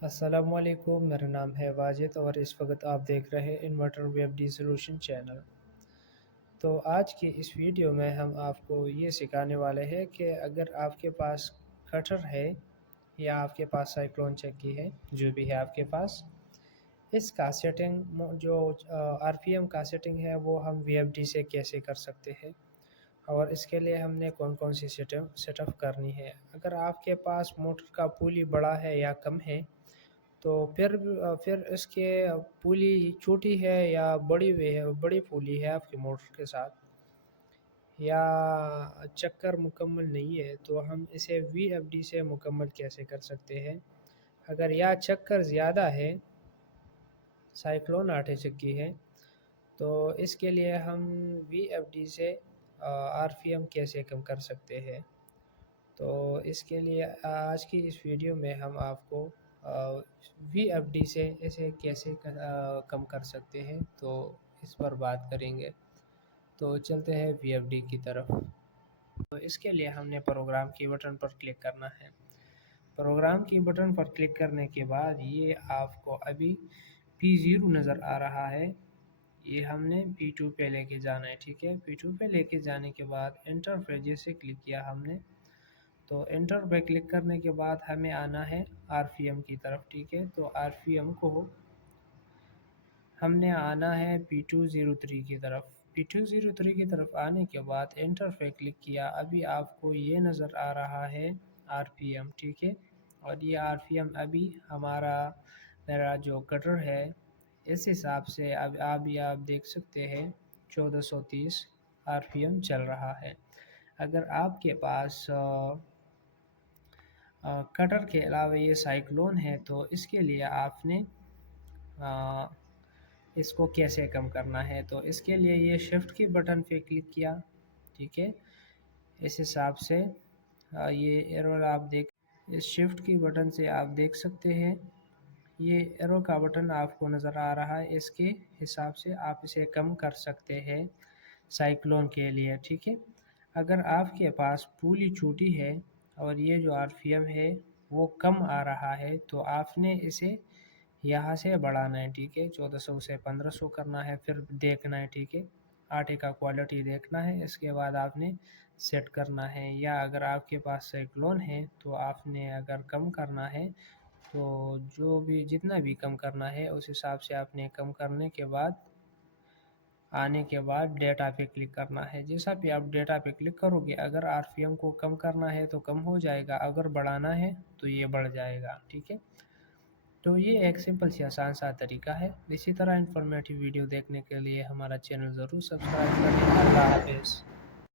अस्सलाम वालेकुम, मेरा नाम है वाजिद और इस वक्त आप देख रहे हैं inverter web D solution channel. तो आज की इस वीडियो में हम आपको ये सिखाने वाले हैं कि अगर आपके पास कटर है या आपके पास साइक्लोन चक्की है, जो भी है आपके पास, इसका सेटिंग जो आरपीएम का सेटिंग है वो हम वीएफडी से कैसे कर सकते हैं और इसके लिए हमने कौन कौन सी सेटअप करनी है। अगर आपके पास मोटर का पुली बड़ा है या कम है तो फिर इसके पुली छोटी है या बड़ी हुई है, बड़ी पुली है आपकी मोटर के साथ या चक्कर मुकम्मल नहीं है, तो हम इसे वीएफडी से मुकम्मल कैसे कर सकते हैं। अगर या चक्कर ज़्यादा है, साइक्लोन आटे चक्की है, तो इसके लिए हम वीएफडी से आरपीएम कैसे कम कर सकते हैं। तो इसके लिए आज की इस वीडियो में हम आपको वीएफडी से इसे कैसे कम कर सकते हैं, तो इस पर बात करेंगे। तो चलते हैं वीएफडी की तरफ। तो इसके लिए हमने प्रोग्राम की बटन पर क्लिक करना है। प्रोग्राम की बटन पर क्लिक करने के बाद ये आपको अभी P0 नज़र आ रहा है, ये हमने P2 पे लेके जाना है। ठीक है, P2 पे लेके जाने के बाद एंटर पे जैसे क्लिक किया हमने, तो एंटर पे क्लिक करने के बाद हमें आना है आरपीएम की तरफ। ठीक है, तो आरपीएम को हमने आना है P203 की तरफ। P203 की तरफ आने के बाद एंटर पे क्लिक किया, अभी आपको ये नज़र आ रहा है आरपीएम। ठीक है, और ये आरपीएम अभी मेरा जो कटर है इस हिसाब से अब आप देख सकते हैं 1430 आरपीएम चल रहा है। अगर आपके पास कटर के अलावा ये साइक्लोन है, तो इसके लिए आपने इसको कैसे कम करना है। तो इसके लिए ये शिफ्ट की बटन पे क्लिक किया। ठीक है, इस हिसाब से ये एरो आप देख, इस शिफ्ट की बटन से आप देख सकते हैं ये एरो का बटन आपको नज़र आ रहा है, इसके हिसाब से आप इसे कम कर सकते हैं साइक्लोन के लिए। ठीक है, अगर आपके पास पुली छोटी है और ये जो आरपीएम है वो कम आ रहा है, तो आपने इसे यहाँ से बढ़ाना है। ठीक है, 1400 से 1500 करना है, फिर देखना है। ठीक है, आटे का क्वालिटी देखना है, इसके बाद आपने सेट करना है। या अगर आपके पास साइक्लोन है तो आपने अगर कम करना है तो जो भी जितना भी कम करना है उस हिसाब से आपने कम करने के बाद आने के बाद डेटा पे क्लिक करना है। जैसा भी आप डेटा पे क्लिक करोगे, अगर आरपीएम को कम करना है तो कम हो जाएगा, अगर बढ़ाना है तो ये बढ़ जाएगा। ठीक है, तो ये एक सिंपल सी आसान सा तरीका है। इसी तरह इन्फॉर्मेटिव वीडियो देखने के लिए हमारा चैनल ज़रूर सब्सक्राइब करें। अल्लाह हाफिज़।